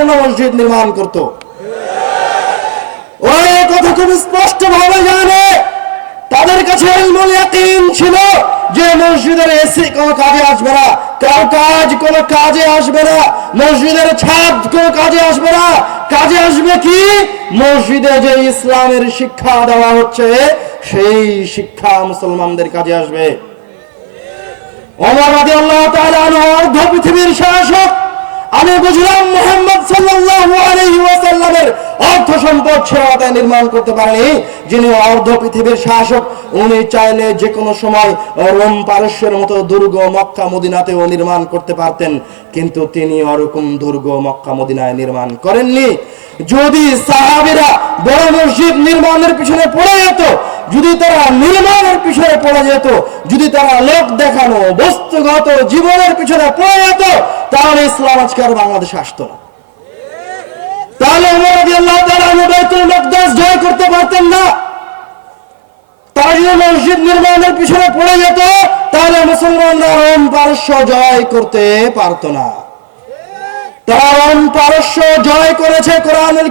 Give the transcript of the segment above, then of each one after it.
করে না মসজিদ নির্মাণ করত? কথা খুব স্পষ্ট ভাবে জানে। তাদের কাছে ছিল যে মসজিদের এসি কোনো কাজে আসবে না। কার কাজ কোনো কাজে আসবে না। মসজিদের ছাদ কোনো কাজে আসবে না। কাজে আসবে কি? মসজিদে যে ইসলামের শিক্ষা দেওয়া হচ্ছে, সেই শিক্ষা মুসলমানদের কাজে আসবে। রাদিয়াল্লাহু তাআলা আনহু অর্ধ পৃথিবীর শাসক আমি বুঝলাম মোহাম্মদ সাল্লাল্লাহু সম্পদ সেরাতায় নির্মাণ করতে পারেনি, যিনি অর্ধ পৃথিবীর শাসক, উনি চাইলে যে কোনো সময় রোম পারস্যের মতো দুর্গ মক্কা মদিনাতেও নির্মাণ করতে পারতেন, কিন্তু তিনি ওরকম দুর্গ মক্কা মদিনায় নির্মাণ করেননি। যদি সাহাবীরা বড় মসজিদ নির্মাণের পিছনে পড়ে যেত, যদি তারা নির্মাণের পিছনে পড়ে যেত, যদি তারা লোক দেখানো, বস্তুগত জীবনের পিছনে পড়ে যেত, তাহলে ইসলাম আজকে আর বাংলাদেশে আসতো না। তাহলে জয় করতে পারতেন না। নির্মাণের পিছনে পড়ে যেত, তাহলে জয় করতে না। পারস্য জয় করেছে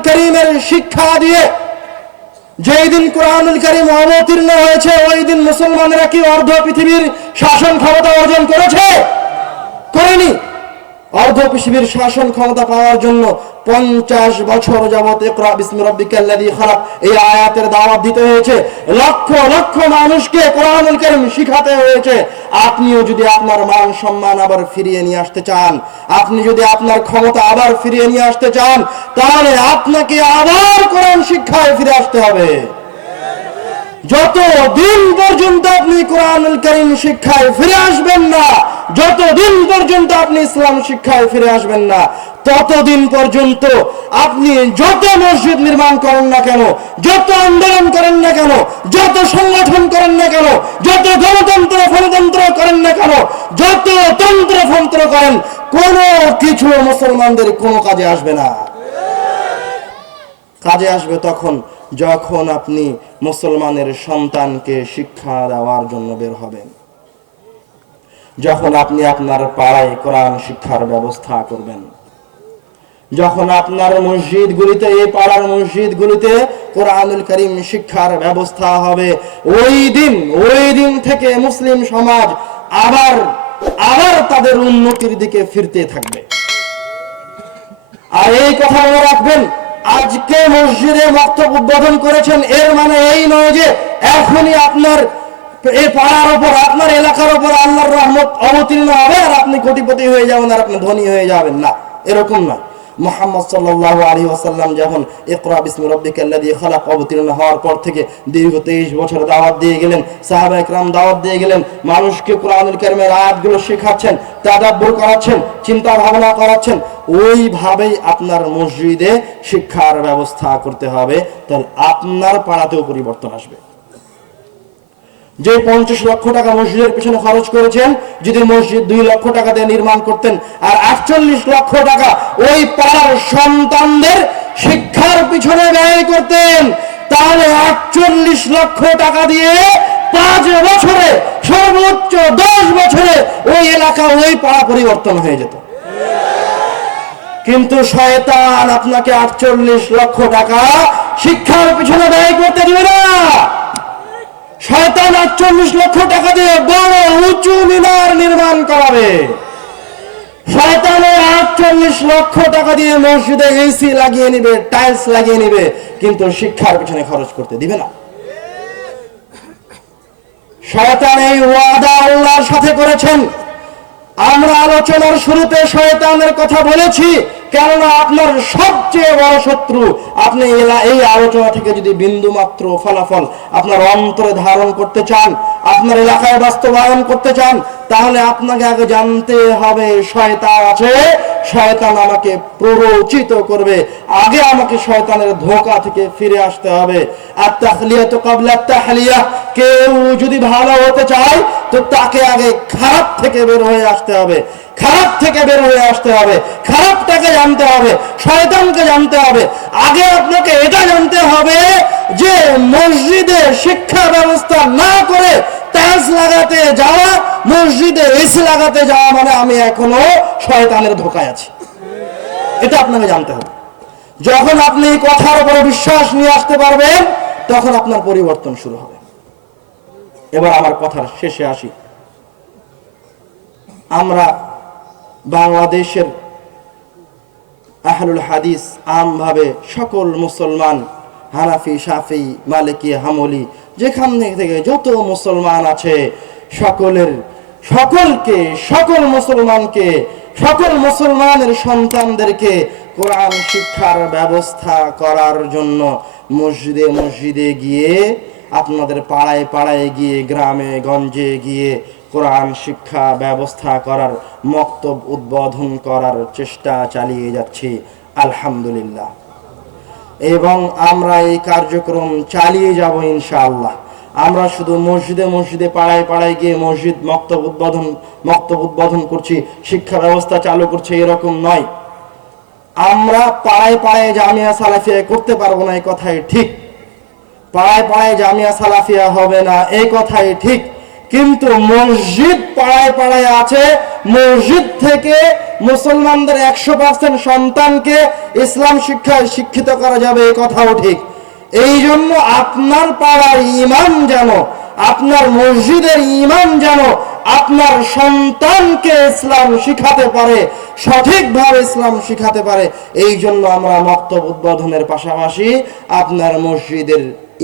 করিমের শিক্ষা দিয়ে। যেই দিন কোরআনুল করিম অবতীর্ণ হয়েছে, ওই দিন মুসলমানরা কি অর্ধ পৃথিবীর শাসন ক্ষমতা অর্জন করেছে? করেনি। অর্ধ পৃথিবীর শাসন ক্ষমতা পাওয়ার জন্য পঞ্চাশ বছর যাবত ইকরা বিসমি রব্বিকাল্লাযী খালাক এই আয়াতের দাওয়াত দিতে হয়েছে। লক্ষ লক্ষ মানুষকে কোরআনুল কারীম শিখাতে হয়েছে। আপনিও যদি আপনার মান সম্মান আবার ফিরিয়ে নিয়ে আসতে চান, আপনি যদি আপনার ক্ষমতা আবার ফিরিয়ে নিয়ে আসতে চান, তাহলে আপনাকে আবার কোরআন শিক্ষায় ফিরে আসতে হবে। যত দিন পর্যন্ত আপনি কোরআনুল করিম শিক্ষায় ফিরে আসবেন না যত দিন পর্যন্ত আপনি ইসলাম শিক্ষায় ফিরে আসবেন না, ততদিন পর্যন্ত আপনি যত মসজিদ নির্মাণ করেন না কেন, যত আন্দোলন করেন না কেন, যত সংগঠন করেন না কেন, যত গণতন্ত্র গণতন্ত্র করেন না কেন, যত তন্ত্র ফন্ত্র করেন, কোনো কিছু মুসলমানদের কোনো কাজে আসবে না। কাজে আসবে তখন, যখন আপনি মুসলমানের সন্তানকে শিক্ষা দেওয়ার জন্য বের হবেন। যখন আপনি আপনার পাড়ায় কোরআন শিক্ষার ব্যবস্থা করবেন, যখন আপনার মসজিদগুলিতে, এই পাড়ার মসজিদগুলিতে কোরআনুল করিম শিক্ষার ব্যবস্থা হবে, ওই দিন ওই দিন থেকে মুসলিম সমাজ আবার আবার তাদের উন্নতির দিকে ফিরতে থাকবে। আর এই কথা মনে রাখবেন, আজকে মসজিদে বক্তব্য উদ্বোধন করেছেন, এর মানে এই নয় যে এখনই আপনার এই পাড়ার আপনার এলাকার আল্লাহর রহমত অবতীর্ণ হবে আর আপনি কোটিপতি হয়ে যাবেন আর আপনি ধনী হয়ে যাবেন না। এরকম না। মোহাম্মদ ওয়াসাল্লাম যখন রাব্বিকাল্লাযী খালাক অবতীর্ণ হওয়ার পর থেকে দীর্ঘ 23 বছর দাওয়াত দিয়ে গেলেন, সাহাবা একরাম দাওয়াত দিয়ে গেলেন, মানুষকে কোরআনুল কারীমের আয়াতগুলো শেখাচ্ছেন, তাদাব্বুর করাচ্ছেন চিন্তা ভাবনা করাচ্ছেন, ওইভাবেই আপনার মসজিদে শিক্ষার ব্যবস্থা করতে হবে, তাহলে আপনার পাড়াতেও পরিবর্তন আসবে। যে পঞ্চাশ লক্ষ টাকা মসজিদের পিছনে খরচ করেছেন, যদি মসজিদ দুই লক্ষ টাকা দিয়ে নির্মাণ করতেন, আর আটচল্লিশ লক্ষ টাকা ওই পাড়ার সন্তানদের শিক্ষার পিছনে ব্যয় করতেন, তাহলে আটচল্লিশ লক্ষ টাকা দিয়ে পাঁচ বছরে, সর্বোচ্চ দশ বছরে ওই এলাকা, ওই পাড়া পরিবর্তন হয়ে যেত। কিন্তু শয়তান আপনাকে আটচল্লিশ লক্ষ টাকা শিক্ষার পিছনে ব্যয় করতে দিবে না। শয়তান আটচল্লিশ লক্ষ টাকা দিয়ে বড় উঁচু মিনার নির্মাণ করাবে। শয়তানের আটচল্লিশ লক্ষ টাকা দিয়ে মসজিদে এসি লাগিয়ে নিবে, টাইলস লাগিয়ে নিবে, কিন্তু শিক্ষার পিছনে খরচ করতে দিবে না। শয়তান এই ওয়াদা আল্লাহর সাথে করেছেন। আমরা আলোচনার শুরুতে শয়তানের কথা বলেছি কেননা আপনার সবচেয়ে বড় শত্রু, আপনি এই আলোচনা থেকে যদি বিন্দু মাত্র ফলাফল আপনার অন্তরে ধারণ করতে চান, আপনার এলাকায় বাস্তবায়ন করতে চান, তাহলে আপনাকে আগে জানতে হবে শয়তান আছে, শয়তান আমাকে প্ররোচিত করবে। আগে আমাকে শয়তানের ধোকা থেকে ফিরে আসতে হবে। আর তাহলিয়া তো কাবলা তাহলিয়া, কেউ যদি ভালো হতে চায়, তো তাকে আগে খারাপ থেকে বের হয়ে আসতে হবে। খারাপ থেকে বের হয়ে আসতে হবে, খারাপটাকে জানতে হবে, শয়তানকে জানতে হবে। আগে আপনাকে এটা জানতে হবে যে মসজিদে শিক্ষা ব্যবস্থা না করে টাইলস লাগাতে যাওয়া, মসজিদে এসি লাগাতে যাওয়া মানে আমি এখনও শয়তানের ধোকায় আছি। এটা আপনাকে জানতে হবে। যখন আপনি কথার উপরে বিশ্বাস নিয়ে আসতে পারবেন, তখন আপনার পরিবর্তন শুরু হবে। এবার আমার কথার শেষে আসি। আমরা বাংলাদেশের আহলুল হাদিস আমভাবে সকল মুসলমান, হানাফি সাফি মালিকি, হামলি, যেখান থেকে যত মুসলমান আছে, সকলের, সকলকে, সকল মুসলমানকে, সকল মুসলমানের সন্তানদেরকে কোরআন শিক্ষার ব্যবস্থা করার জন্য মসজিদে মসজিদে গিয়ে আপনাদের পাড়ায় পাড়ায় গিয়ে, গ্রামে, গঞ্জে গিয়ে কোরআন শিক্ষা ব্যবস্থা করার, মক্তব উদ্বোধন করার চেষ্টা চালিয়ে যাচ্ছি। আলহামদুলিল্লাহ। এবং আমরা এই কার্যক্রম চালিয়ে যাব ইনশাআল্লাহ। আমরা শুধু মসজিদে মসজিদে পাড়ায় পাড়ায় গিয়ে মসজিদ মক্তব উদ্বোধন মক্তব উদ্বোধন করছি, শিক্ষা ব্যবস্থা চালু করছে, এরকম নয়। আমরা পাড়ায় পাড়ায় জামিয়া সালাফিয়া করতে পারব না, এই কথাই ঠিক। পাড়ায় পাড়ায় জামিয়া সালাফিয়া হবে না, এই কথাই ঠিক। কিন্তু মসজিদ পাড়ায় পাড়ায় আছে। মসজিদ থেকে মুসলমানদের একশো পার্সেন্ট সন্তানকে ইসলাম শিক্ষায় শিক্ষিত করা যাবে, এই কথাও ঠিক। এই জন্য আপনার পাড়ার ইমাম যেন, আপনার মসজিদের ইমাম যেন আপনার সন্তানকে ইসলাম শিখাতে পারে, সঠিকভাবে ইসলাম শিখাতে পারে এই জন্য আমরা মক্তব উদ্বোধনের পাশাপাশি আপনার মসজিদের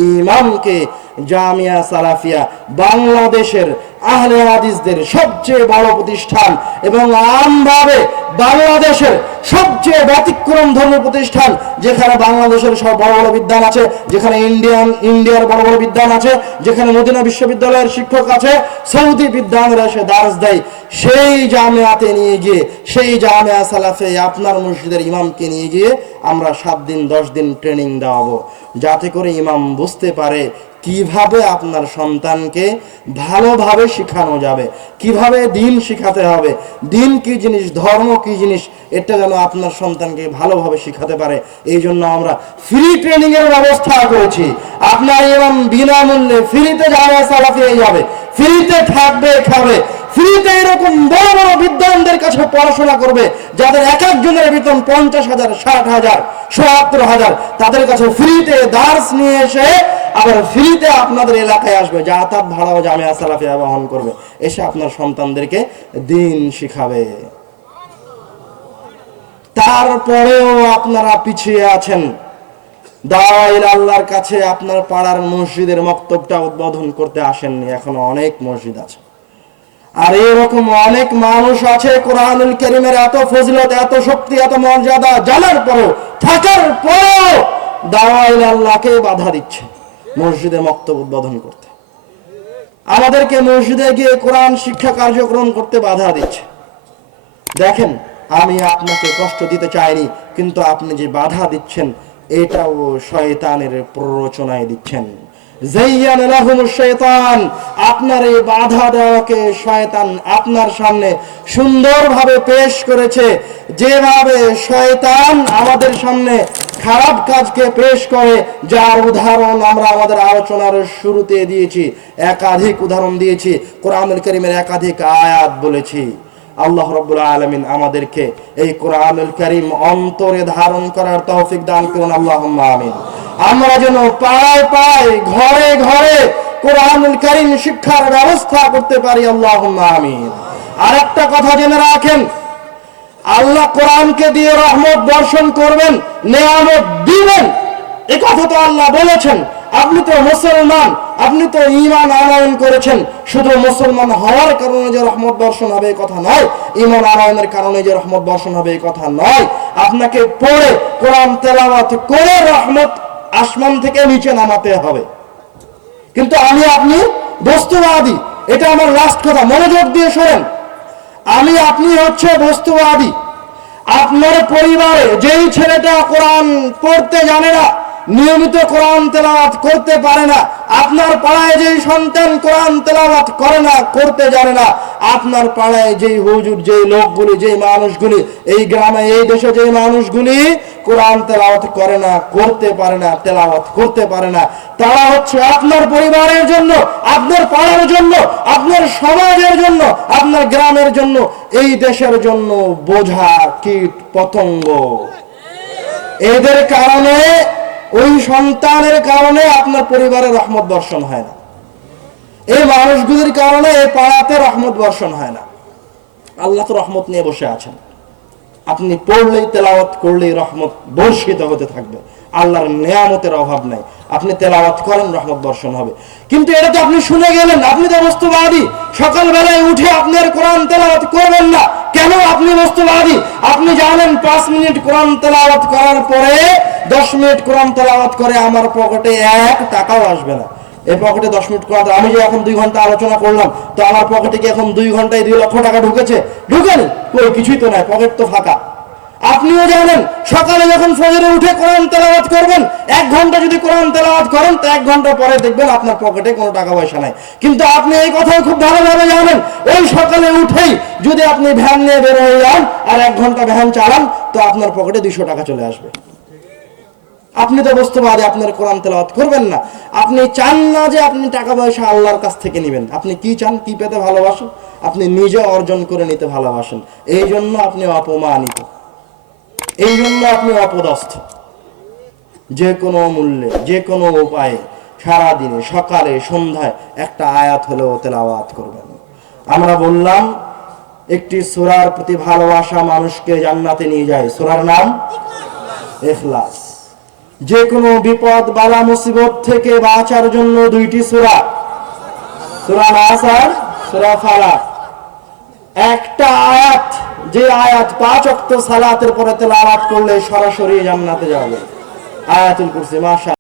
ইমামকে জামিয়া সালাফিয়া বাংলাদেশের আহলে হাদিসদের সবচেয়ে বড় প্রতিষ্ঠান এবং আমভাবে বাংলাদেশের সবচেয়ে ব্যতিক্রম ধর্ম প্রতিষ্ঠান, যেখানে বাংলাদেশের সব বড় বড় বিদ্যান আছে, যেখানে ইন্ডিয়ান, ইন্ডিয়ার বড় বড় বিদ্যান আছে, যেখানে মদিনা বিশ্ববিদ্যালয়ের শিক্ষক আছে, সৌদি বিদ্যানরা এসে দাস দেয়। সেই জামিয়াতে নিয়ে গিয়ে, সেই জামেয়া সালাফে আপনার মসজিদের ইমামকে নিয়ে গিয়ে আমরা সাত দিন, দশ দিন ট্রেনিং দেওয়াবো। যাতে করে ইমাম বুঝতে পারে কীভাবে আপনার সন্তানকে ভালোভাবে শেখানো যাবে? কীভাবে দিন শেখাতে হবে? দিন কি জিনিস, ধর্ম কি জিনিস, এটা যেন আপনার সন্তানকে ভালোভাবে শেখাতে পারে। এই জন্য আমরা ফ্রি ট্রেনিং এর ব্যবস্থা করেছি। আপনার ইমাম বিনামূল্যে ফ্রিতে যাওয়া হয়ে যাবে। ফ্রিতে থাকবে, খাবে। ফ্রিতে এরকম বড় বড় বিদ্যানদের কাছে পড়াশোনা করবে, যাদের এক একজনের বেতন পঞ্চাশ হাজার, ষাট হাজার, সত্তর হাজার, তাদের কাছে ফ্রিতে দার্স নিয়ে এসে আবার ফ্রিতে আপনাদের এলাকায় আসবে যাতায়াত ভাড়াও জামিয়া সালাফিয়া বহন করবে। এসে আপনার সন্তানদেরকে দিন শিখাবে। তারপরেও আপনারা পিছিয়ে আছেন। আল্লাহর কাছে আপনার পাড়ার মসজিদের মক্তবটা উদ্বোধন করতে আসেননি, এখনও অনেক মসজিদ আছে। আর এরকম অনেক মানুষ আছে, কোরআনুল করিমের এত ফজিলত, এত শক্তি, এত মর্যাদা, জানার পরও, থাকার পরও দাওয়াইল আল্লাহকে বাধা দিচ্ছে। মসজিদে মক্তব উদ্বোধন করতে। আমাদেরকে মসজিদে গিয়ে কোরআন শিক্ষা কার্যক্রম করতে বাধা দিচ্ছে। দেখেন, আমি আপনাকে কষ্ট দিতে চাইনি, কিন্তু আপনি যে বাধা দিচ্ছেন, এটাও শয়তানের প্ররোচনায় দিচ্ছেন। শয়তান, আপনার এই বাধা দেওয়াকে শয়তান আপনার সামনে সুন্দরভাবে পেশ করেছে। যেভাবে শয়তান আমাদের সামনে খারাপ কাজকে পেশ করে, যার উদাহরণ আমরা আমাদের আলোচনার শুরুতে দিয়েছি, একাধিক উদাহরণ দিয়েছি, কোরআনুল করিমের একাধিক আয়াত বলেছি। আল্লাহ রব্বুল আলমিন আমাদেরকে এই কোরআনুল করিম অন্তরে ধারণ করার তৌফিক দান করুন। আল্লাহ আমিন। আমরা যেন পাড়ায় পাড়ায় ঘরে ঘরে কোরআনুল করিম শিক্ষার ব্যবস্থা করতে পারি আল্লাহ আমিন। আর একটা কথা জেনে রাখেন, আল্লাহ কোরআনকে দিয়ে রহমত বর্ষণ করবেন, নেয়ামত দিবেন। এ কথা তো আল্লাহ বলেছেন, আপনি তো মুসলমান, আপনি তো ইমান আনয়ন করেছেন। শুধু মুসলমান হওয়ার কারণে যে রহমত বর্ষণ হবে কথা নয় ইমান আনয়নের কারণে যে রহমত বর্ষণ হবে এই কথা নয়। আপনাকে পড়ে কোরআন তেলাওয়াত করে রহমত আসমান থেকে নিচে নামাতে হবে। কিন্তু আমি আপনি বস্তুবাদী, এটা আমার লাস্ট কথা, মনোযোগ দিয়ে শোনেন। আমি আপনি হচ্ছে বস্তুবাদী। আপনার পরিবারে যেই ছেলেটা কোরআন পড়তে জানে না নিয়মিত কোরআন তেলাওয়াত করতে পারে না। আপনার পাড়ায় যেই সন্তান কোরআন তেলাওয়াত করে না, করতে জানে না, আপনার পাড়ায় যেই হুজুর, যেই লোকগুলি, যেই মানুষগুলি, এই গ্রামে, এই দেশে যেই মানুষগুলি কোরআন তেলাওয়াত করে না, করতে পারে না, তেলাওয়াত করতে পারে না, তারা হচ্ছে আপনার পরিবারের জন্য, আপনার পাড়ার জন্য, আপনার সমাজের জন্য, আপনার গ্রামের জন্য, এই দেশের জন্য বোঝা কীট পতঙ্গ। এদের কারণে ওই সন্তানের কারণে আপনার পরিবারে রহমত বর্ষণ হয় না। এই মানুষগুলির কারণে এই পাড়াতে রহমত বর্ষণ হয় না। আল্লাহ তো রহমত নিয়ে বসে আছেন। আপনি পড়লেই তেলাওয়াত করলেই রহমত বর্ষিত হতে থাকবে। আল্লাহর নেয়ামতের অভাব নাই। আপনি তেলাওয়াত করেন, রহমত বর্ষণ হবে। কিন্তু এটা তো আপনি শুনে গেলেন, আপনি তো বস্তুবাদী। সকালবেলায় উঠে আপনি আর কোরআন তেলাওয়াত করবেন না। কেন আপনি বস্তুবাদী? আপনি জানেন, পাঁচ মিনিট কোরআন তেলাওয়াত করার পরে, দশ মিনিট কোরআন তেলাওয়াত করে আমার পকেটে এক টাকাও আসবে না। এই পকেটে দশ মিনিট কোরআন, আমি যে এখন দুই ঘণ্টা আলোচনা করলাম, তো আমার পকেটে কি এখন দুই ঘন্টায় দুই লক্ষ টাকা ঢুকেছে? ঢুকেনি। কই, কিছুই তো নাই, পকেট তো ফাঁকা। আপনিও জানেন, সকালে যখন ফজরে উঠে কোরআন তেলাওয়াত করবেন, এক ঘণ্টা যদি কোরআন তেলাওয়াত করেন, তো এক ঘণ্টা পরে দেখবেন আপনার পকেটে কোনো টাকা পয়সা নাই। কিন্তু আপনি এই কথাও খুব ভালোভাবে জানেন, ওই সকালে উঠেই যদি আপনি ভ্যান নিয়ে বের হয়ে যান আর এক ঘণ্টা ভ্যান চালান, তো আপনার পকেটে দুশো টাকা চলে আসবে। আপনি তো বস্তুবাদী আপনার কোরআন তেলাওয়াত করবেন না। আপনি চান না যে আপনি টাকা পয়সা আল্লাহর কাছ থেকে নেবেন। আপনি কি চান, কি পেতে ভালোবাসেন? আপনি নিজে অর্জন করে নিতে ভালোবাসেন। এই জন্য আপনি অপমানিত। এই জন্য আপনি অপদস্থ। যে কোনো মূল্যে যে কোনো উপায়ে সারাদিনে, সকালে, সন্ধ্যায় একটা আয়াত হলেও তেলাওয়াত করবেন। আমরা বললাম, একটি সুরার প্রতি ভালোবাসা মানুষকে জান্নাতে নিয়ে যায়। সুরার নাম এখলাস যে কোনো বিপদ বালা মুসিবত থেকে বাঁচার জন্য দুইটি সূরা। সূরা নাস আর সূরা ফালাক। একটা আয়াত যে আয়াত পাঁচ অক্ত সালাতের পরে তেলাওয়াত করলে সরাসরি জান্নাতে যাবে আয়াতুল কুরসি মাশা